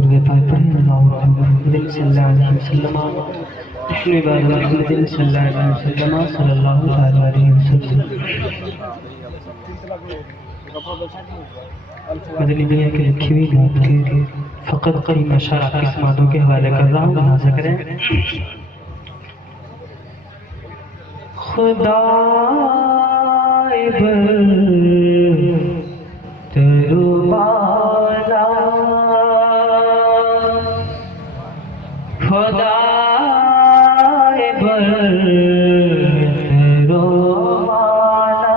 درود پاک پر اللہ محمد صلی اللہ علیہ وسلم نحن عباد محمد صلی اللہ علیہ وسلم صلی اللہ علیہ وسلم. مدنی دنیا کے لکھی ہوئی نعت کے فقط قریب اشعار آپ کی سماعتوں کے حوالے کر رہا ہوں، لہٰذا کریں. خدا تربالا خدا تربالا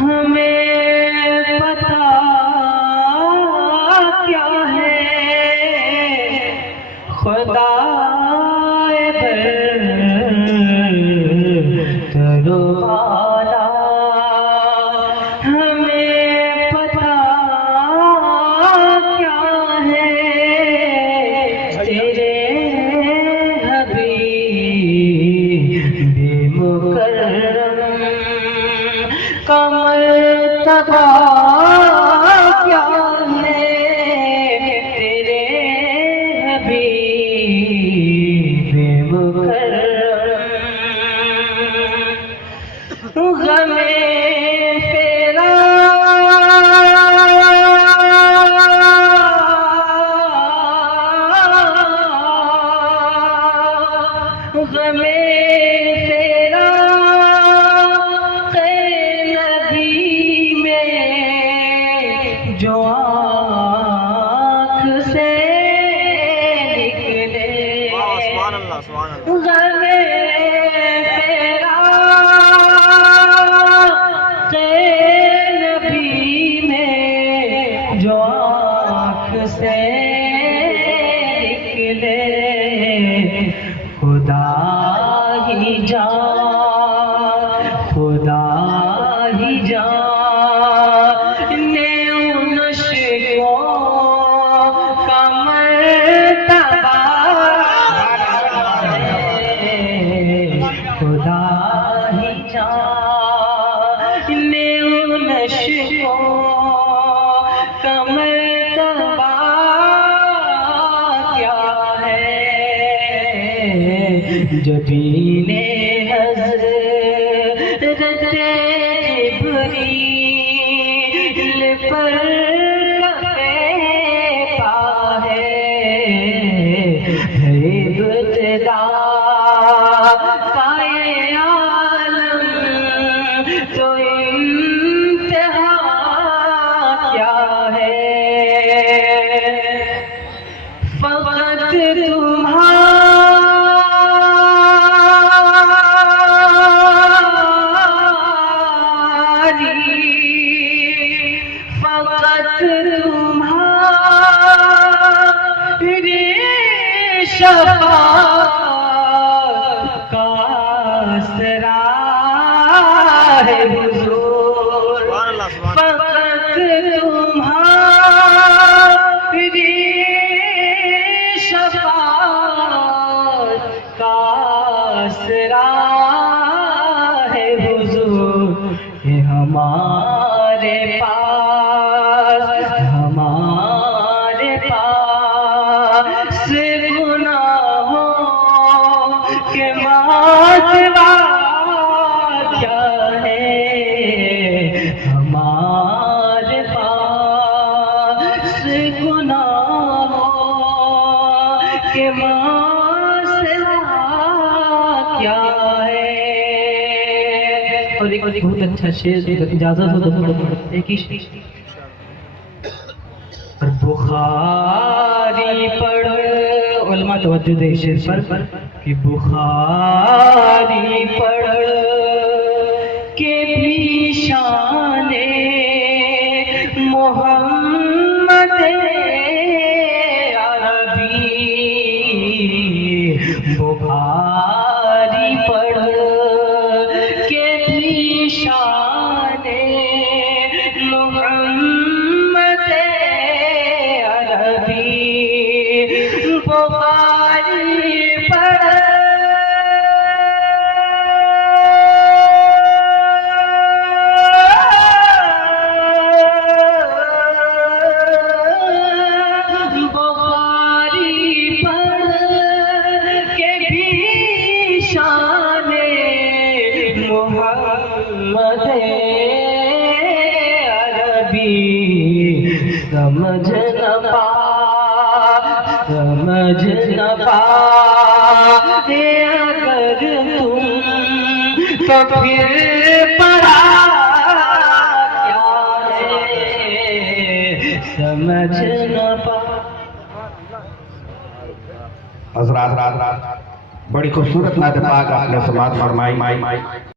ہمیں پتا کیا ہے خدا تربالا ہمیں پتا کیا ہے تیرے حبیب مکرم کا مرتبہ کیا ہے تیرے حبیب مکرم غم تیرا غم تیرا خیر نبی میں جو آنکھ سے نکلے غم سے نکلے خدا ہی جان خدا ہی جان نے ان عشقوں کا مرتبہ خدا ہی جان نے ان عشقوں کا مرتبہ کیا ہے جبین حضرت جبریل پر پا ہے ابتدا کا یہ عالم تو انتہا کیا ہے فقط تمہاری شفاعت کا آسرا ہے حضور فقط تمہاری شفاعت کا آسرا ہے حضور یہ ہمارے پاس گناہوں کے ماتوا کیا ہے ہمارے پاس گناہوں کے ماتوا کیا ہے. اور ایک بہت اچھا شعر اجازت ہو تو ایک ہی شعر بخاری پڑھ علماء توجہ دے شعر پر کہ بخاری پڑھ کے بھی شان محمد عربی بخاری پڑھ کے بھی شان محمد بخاری پڑھ محمد عربی سمجھ نہ پا اگر تم تو پھر پڑھا کیا ہے سمجھ نہ پا. حضرات بڑی خوبصورت نعت پاک آپ نے سماعت فرمائی.